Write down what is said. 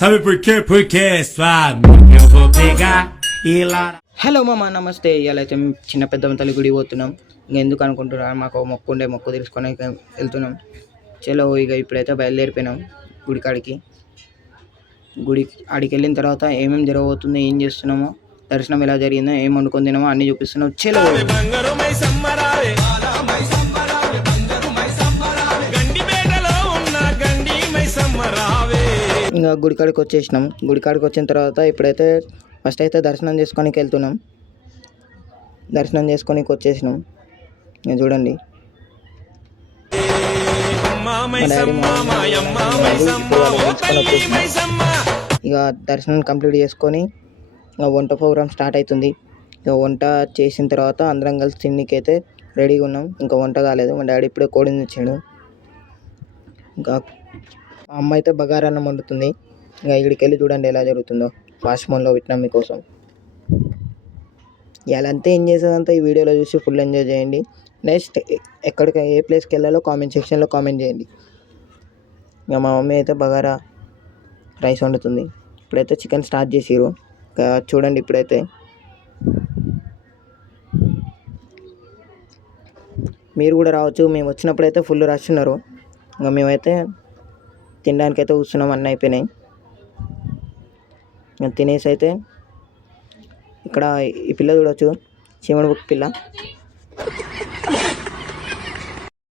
Sabe por quê? Porque suave eu vou pegar e lá. Hello మామ నమస్తే. ఇవాళ అయితే మేము చిన్న పెద్దమ్మ తల్లి గుడి పోతున్నాం. ఇంకా ఎందుకు అనుకుంటున్నారు, మాకు ఒక మొక్కు ఉండే, మొక్కు తెలుసుకొని ఇక వెళ్తున్నాం. చలో ఇక ఇప్పుడైతే బయలుదేరిపోయినాం గుడి కాడికి. గుడి ఆడికి వెళ్ళిన తర్వాత ఏమేమి జరగబోతుందో, ఏం చేస్తున్నామో, దర్శనం ఎలా జరిగిందో, ఏం వండుకొని తినామో అన్నీ చూపిస్తున్నాం. చలో ఇంకా గుడి కాడికి వచ్చేసినాం. గుడి కాడికి వచ్చిన తర్వాత ఇప్పుడైతే ఫస్ట్ అయితే దర్శనం చేసుకోనికి వెళ్తున్నాం. దర్శనం చేసుకోనికి వచ్చేసినాం. ఇంకా చూడండి, మా డాడీ ఇక దర్శనం కంప్లీట్ చేసుకొని ఇక వంట ప్రోగ్రామ్ స్టార్ట్ అవుతుంది. ఇక వంట చేసిన తర్వాత అందరం కలిసి తిండికి అయితే రెడీగా ఉన్నాం. ఇంకా వంట కాలేదు, మా డాడీ ఇప్పుడే కోడిని తెచ్చాడు. ఇంకా మా అమ్మ అయితే బగారన్నం వండుతుంది. ఇంకా ఇక్కడికి వెళ్ళి చూడండి ఎలా జరుగుతుందో. ఫాస్ట్ మోడ్లో పెట్టినాం మీకోసం. ఇలా అంతా ఏం చేసేదంతా ఈ వీడియోలో చూసి ఫుల్ ఎంజాయ్ చేయండి. నెక్స్ట్ ఎక్కడికి ఏ ప్లేస్కి వెళ్ళాలో కామెంట్ సెక్షన్లో కామెంట్ చేయండి. ఇక మా మమ్మీ అయితే బగారా రైస్ వండుతుంది. ఇప్పుడైతే చికెన్ స్టార్ట్ చేసిరు. ఇంకా చూడండి, ఇప్పుడైతే మీరు కూడా రావచ్చు. మేము వచ్చినప్పుడైతే ఫుల్ రష్ ఉన్నారు. ఇంకా మేమైతే తినడానికైతే కూర్చున్నాం. అన్నీ అయిపోయినాయి. ఇంకా తినేసి అయితే ఇక్కడ ఈ పిల్ల చూడవచ్చు, చీమడు బుక్ పిల్ల.